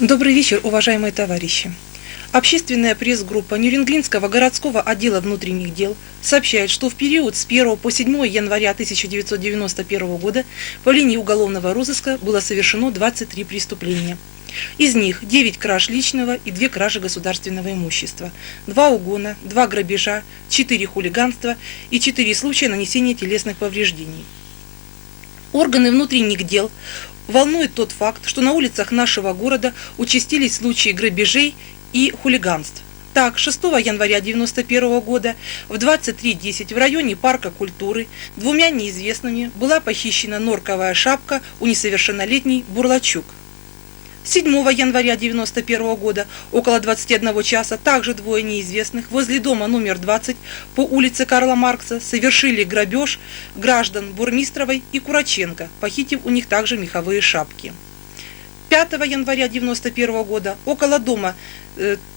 Добрый вечер, уважаемые товарищи. Общественная пресс-группа Нюрнбергского городского отдела внутренних дел сообщает, что в период с 1 по 7 января 1991 года по линии уголовного розыска было совершено 23 преступления. Из них 9 краж личного и 2 кражи государственного имущества, 2 угона, 2 грабежа, 4 хулиганства и 4 случая нанесения телесных повреждений. Органы внутренних дел волнует тот факт, что на улицах нашего города участились случаи грабежей и хулиганств. Так, 6 января 1991 года в 23:10 в районе Парка культуры двумя неизвестными была похищена норковая шапка у несовершеннолетней Бурлачук. 7 января 1991 года около 21 часа также двое неизвестных возле дома номер 20 по улице Карла Маркса совершили грабеж граждан Бурмистровой и Кураченко, похитив у них также меховые шапки. 5 января 1991 года около дома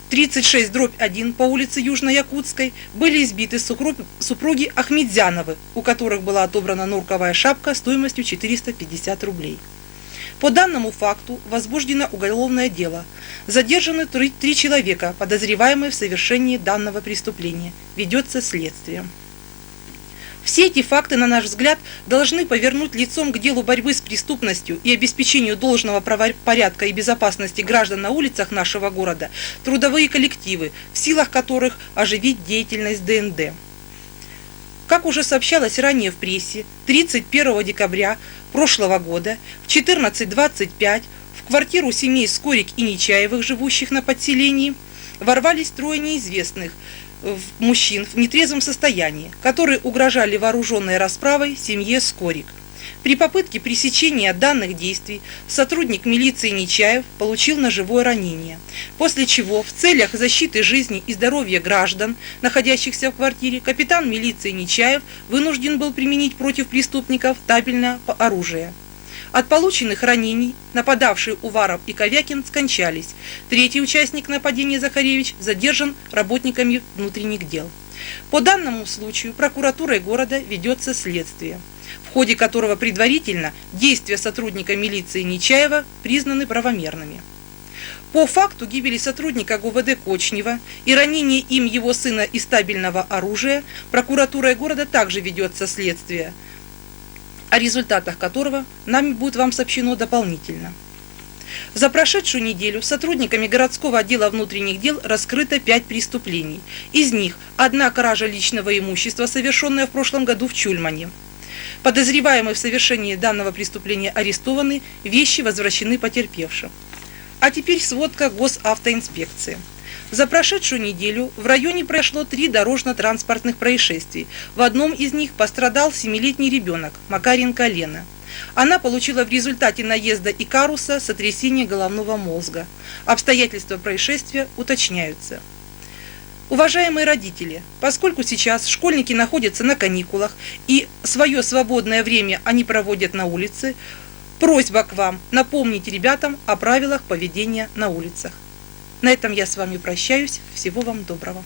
36/1 по улице Южно-Якутской были избиты супруги Ахмедзяновы, у которых была отобрана норковая шапка стоимостью 450 рублей. По данному факту возбуждено уголовное дело. Задержаны 3 человека, подозреваемые в совершении данного преступления. Ведется следствие. Все эти факты, на наш взгляд, должны повернуть лицом к делу борьбы с преступностью и обеспечению должного правопорядка и безопасности граждан на улицах нашего города трудовые коллективы, в силах которых оживить деятельность ДНД. Как уже сообщалось ранее в прессе, 31 декабря прошлого года в 14:25 в квартиру семей Скорик и Нечаевых, живущих на подселении, ворвались 3 неизвестных мужчин в нетрезвом состоянии, которые угрожали вооруженной расправой семье Скорик. При попытке пресечения данных действий сотрудник милиции Нечаев получил ножевое ранение, после чего в целях защиты жизни и здоровья граждан, находящихся в квартире, капитан милиции Нечаев вынужден был применить против преступников табельное оружие. От полученных ранений нападавшие Уваров и Ковякин скончались. 3-й участник нападения Захаревич задержан работниками внутренних дел. По данному случаю прокуратурой города ведется следствие, в ходе которого предварительно действия сотрудника милиции Нечаева признаны правомерными. По факту гибели сотрудника ГУВД Кочнева и ранения им его сына из табельного оружия прокуратурой города также ведется следствие, о результатах которого нами будет вам сообщено дополнительно. За прошедшую неделю сотрудниками городского отдела внутренних дел раскрыто 5 преступлений. Из них 1 кража личного имущества, совершенная в прошлом году в Чульмане. Подозреваемые в совершении данного преступления арестованы, вещи возвращены потерпевшим. А теперь сводка госавтоинспекции. За прошедшую неделю в районе прошло 3 дорожно-транспортных происшествий. В одном из них пострадал 7-летний ребенок Макаренко Лена. Она получила в результате наезда икаруса сотрясение головного мозга. Обстоятельства происшествия уточняются. Уважаемые родители, поскольку сейчас школьники находятся на каникулах и свое свободное время они проводят на улице, просьба к вам напомнить ребятам о правилах поведения на улицах. На этом я с вами прощаюсь. Всего вам доброго.